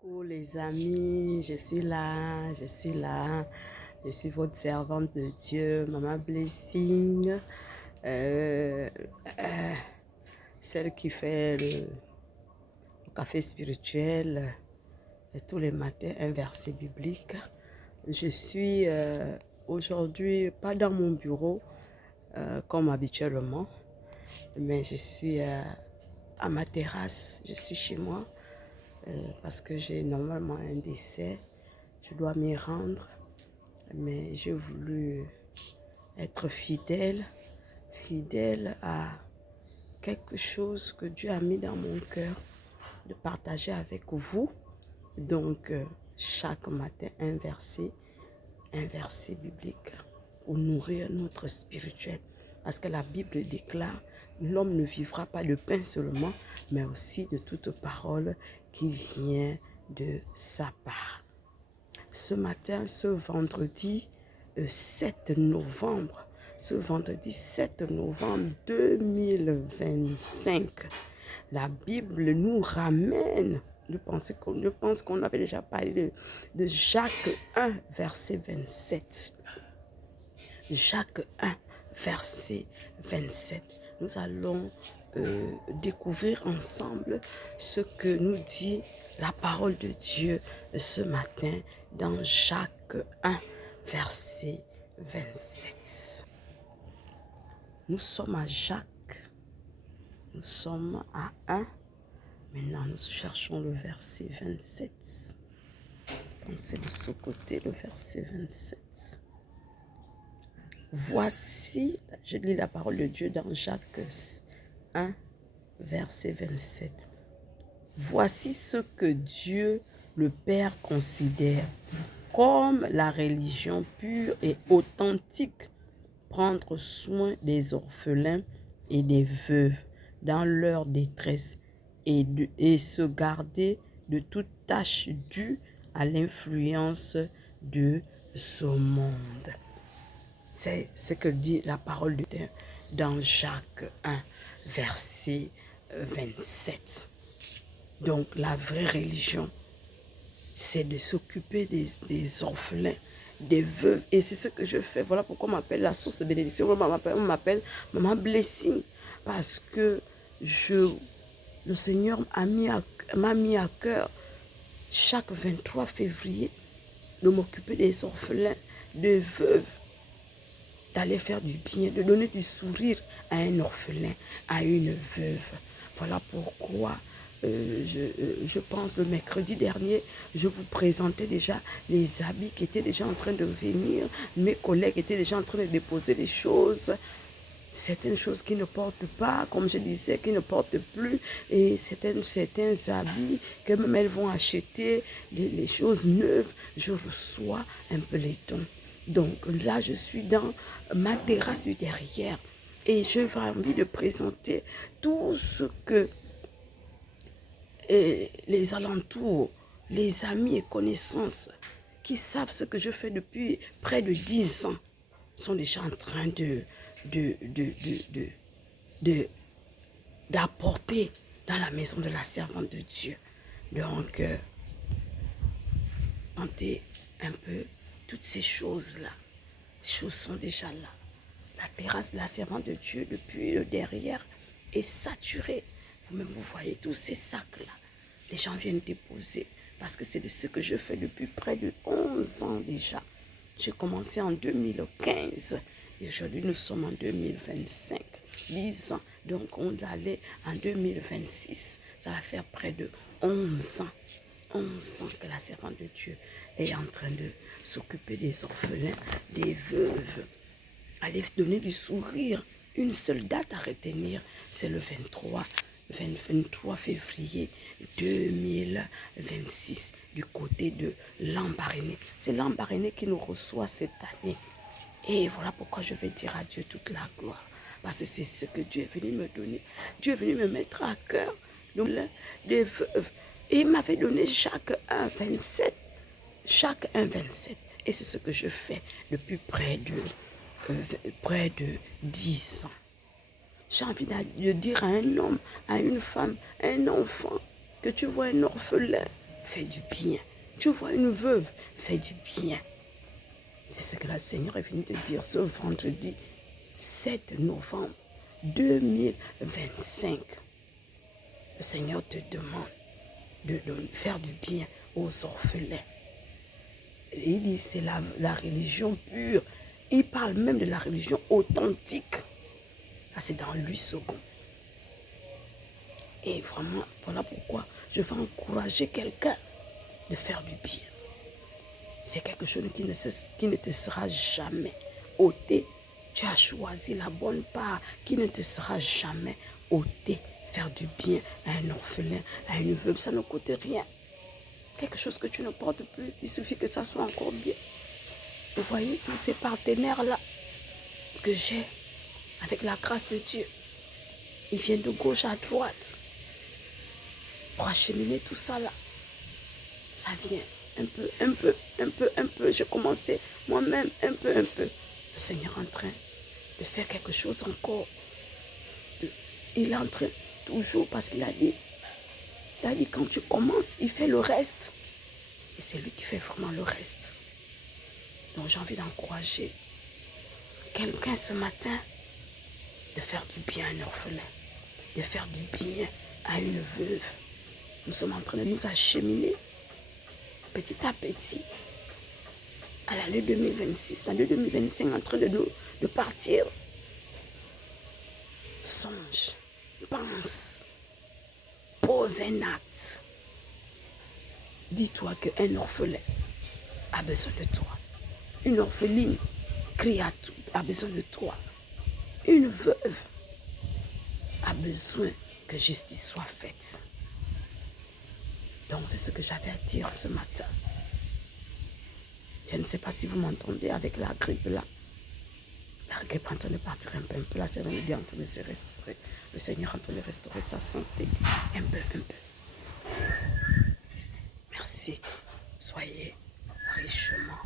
Coucou les amis, je suis là, je suis votre servante de Dieu, Maman Blessing, euh, euh, celle qui fait le café spirituel tous les matins, un verset biblique. Je suis aujourd'hui pas dans mon bureau comme habituellement, mais je suis à ma terrasse, je suis chez moi. Parce que j'ai normalement un décès, je dois m'y rendre, mais j'ai voulu être fidèle à quelque chose que Dieu a mis dans mon cœur de partager avec vous. Donc, chaque matin, un verset biblique pour nourrir notre spirituel. Parce que la Bible déclare, l'homme ne vivra pas de pain seulement, mais aussi de toute parole qui vient de sa part. Ce matin, ce vendredi 7 novembre 2025, la Bible nous ramène, je pense qu'on avait déjà parlé de Jacques 1, verset 27. Jacques 1, verset 27. Nous allons découvrir ensemble ce que nous dit la parole de Dieu ce matin dans Jacques 1, verset 27. Nous sommes à Jacques, nous sommes à 1. Maintenant, nous cherchons le verset 27. Pensez de ce côté, le verset 27. Voici, je lis la parole de Dieu dans Jacques 1, verset 27. Voici ce que Dieu le Père considère comme la religion pure et authentique. Prendre soin des orphelins et des veuves dans leur détresse et se garder de toute tâche due à l'influence de ce monde. C'est ce que dit la parole de Dieu dans Jacques 1, verset 27. Donc la vraie religion, c'est de s'occuper des orphelins, des veuves. Et c'est ce que je fais. Voilà pourquoi on m'appelle la source de bénédiction. On m'appelle Maman Blessing. Parce que le Seigneur m'a mis à cœur chaque 23 février de m'occuper des orphelins, des veuves, d'aller faire du bien, de donner du sourire à un orphelin, à une veuve. Voilà pourquoi je pense le mercredi dernier, je vous présentais déjà les habits qui étaient déjà en train de venir. Mes collègues étaient déjà en train de déposer les choses. Certaines choses qui ne portent pas, comme je disais, qui ne portent plus. Et certains habits que même elles vont acheter, les choses neuves, je reçois un peu les dons. Donc là, je suis dans ma terrasse du derrière et j'ai envie de présenter tout ce que les alentours, les amis et connaissances qui savent ce que je fais depuis près de 10 ans sont déjà en train d'apporter dans la maison de la servante de Dieu. Donc, tentez un peu toutes ces choses-là. Les choses sont déjà là. La terrasse de la servante de Dieu, depuis le derrière, est saturée. Vous-même, vous voyez tous ces sacs-là. Les gens viennent déposer. Parce que c'est de ce que je fais depuis près de 11 ans déjà. J'ai commencé en 2015. Et aujourd'hui, nous sommes en 2025. 10 ans. Donc, on allait en 2026. Ça va faire près de 11 ans. 11 ans que la servante de Dieu est en train de s'occuper des orphelins, des veuves. Aller donner du sourire. Une seule date à retenir, c'est le 23 février 2026 du côté de Lambaréné. C'est Lambaréné qui nous reçoit cette année. Et voilà pourquoi je vais dire à Dieu toute la gloire. Parce que c'est ce que Dieu est venu me donner. Dieu est venu me mettre à cœur des veuves. Et il m'avait donné chaque 1,27. Chaque 1,27. Et c'est ce que je fais depuis près de 10 ans. J'ai envie de dire à un homme, à une femme, à un enfant, que tu vois un orphelin, fais du bien. Tu vois une veuve, fais du bien. C'est ce que le Seigneur est venu te dire ce vendredi 7 novembre 2025. Le Seigneur te demande de faire du bien aux orphelins. Et il dit c'est la religion pure. Il parle même de la religion authentique. Là, c'est dans lui second. Et vraiment, voilà pourquoi je veux encourager quelqu'un de faire du bien. C'est quelque chose qui ne te sera jamais ôté. Tu as choisi la bonne part qui ne te sera jamais ôté. Faire du bien à un orphelin, à une veuve, ça ne coûte rien. Quelque chose que tu ne portes plus, il suffit que ça soit encore bien. Vous voyez tous ces partenaires-là que j'ai avec la grâce de Dieu. Ils viennent de gauche à droite pour acheminer tout ça là. Ça vient un peu. J'ai commencé moi-même un peu. Le Seigneur est en train de faire quelque chose encore. Il est en train toujours parce qu'il a dit quand tu commences, il fait le reste. Et c'est lui qui fait vraiment le reste. Donc j'ai envie d'encourager quelqu'un ce matin de faire du bien à un orphelin, de faire du bien à une veuve. Nous sommes en train de nous acheminer petit à petit à l'année 2026, l'année 2025 en train de partir. Songe, pense, pose un acte. Dis-toi qu'un orphelin a besoin de toi. Une orpheline a besoin de toi. Une veuve a besoin que justice soit faite. Donc c'est ce que j'avais à dire ce matin. Je ne sais pas si vous m'entendez avec la grippe là. La grippe est en train de partir un peu. La cérémonie est en train de se restaurer. Le Seigneur est en train de restaurer sa santé un peu. Merci. Soyez richement